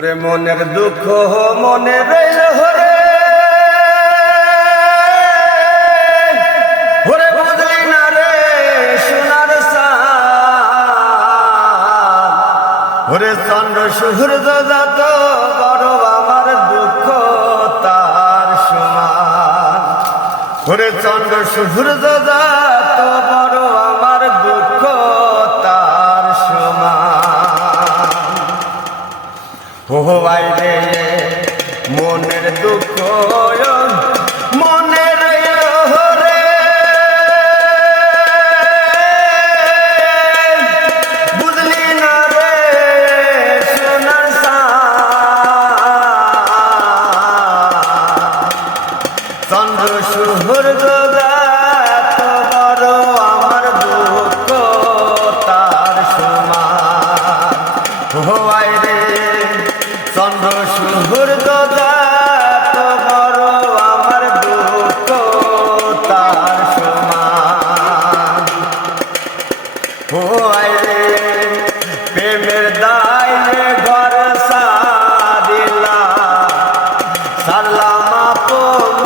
রে মনের দুঃখ মনে রইল হরে হরে বুঝলি না রে সোনার হরে চন্দ্র সূর্য যত বড় আমার দুঃখ তার সমান হরে চন্দ্র সূর্য যত বড় আমার দুঃখ তার সমান ও বাইরে মনের দুঃখ মনের হরে বুঝলি না রে সোনার চন্দ্র সূর্য যত বড় আমার দুঃখ তার সমান ও বাইরে চন্দ্র সূর্য যত বড় আমার দুঃখ তার সমান ও আইরে প্রেমের দায়ে ঘর সারিলা সারলাম আপন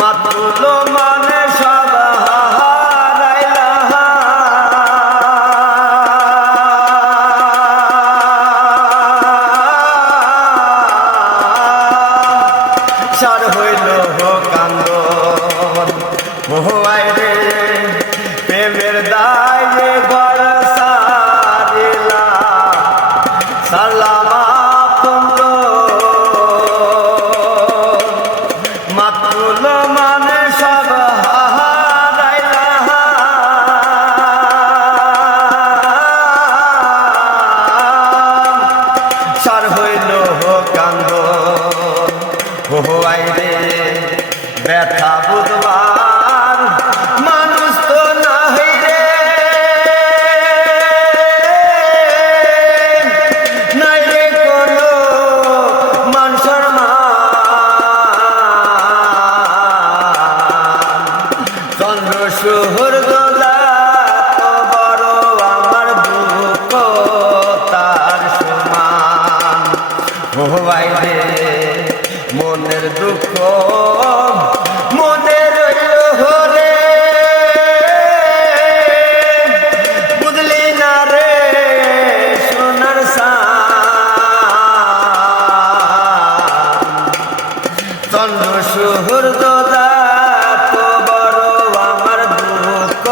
মাতুল মানে সব হারাইলা সার হইল কান্দন মোহাই রে প্রেমের দায়ে ঘর সারিলা সারলাম আপন মাতুল মানে সব হারাইলা সার হইল কান্দন হোয়াই রে ব্যথা বুধবার মানুষ তো নাই রে নাই রে কোনো মান চন্দ্র সূর্য যত বড় আমার দুঃখ তার সমান হোয়াই রে মনের দুঃখ মনের হরে বুঝলি না রে সোনার চন্দ্র সূর্য যত বড় আমার দুঃখ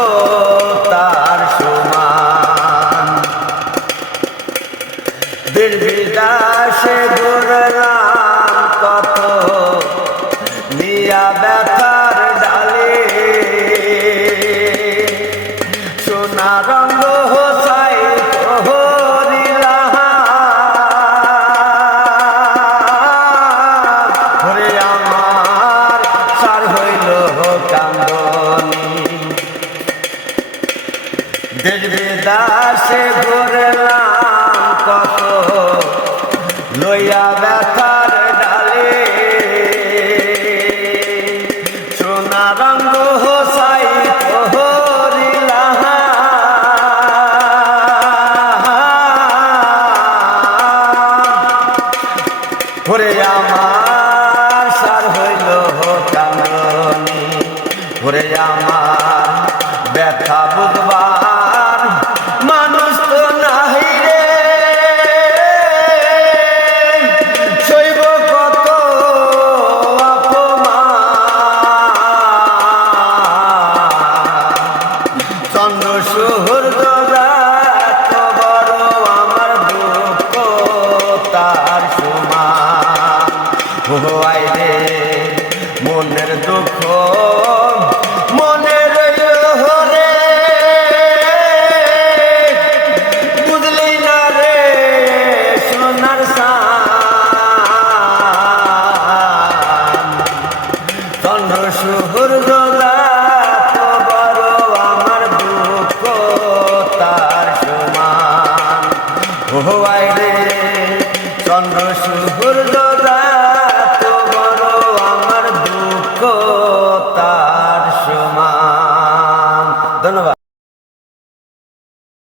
তার সমান বীর বিদাসে ঘুরলাম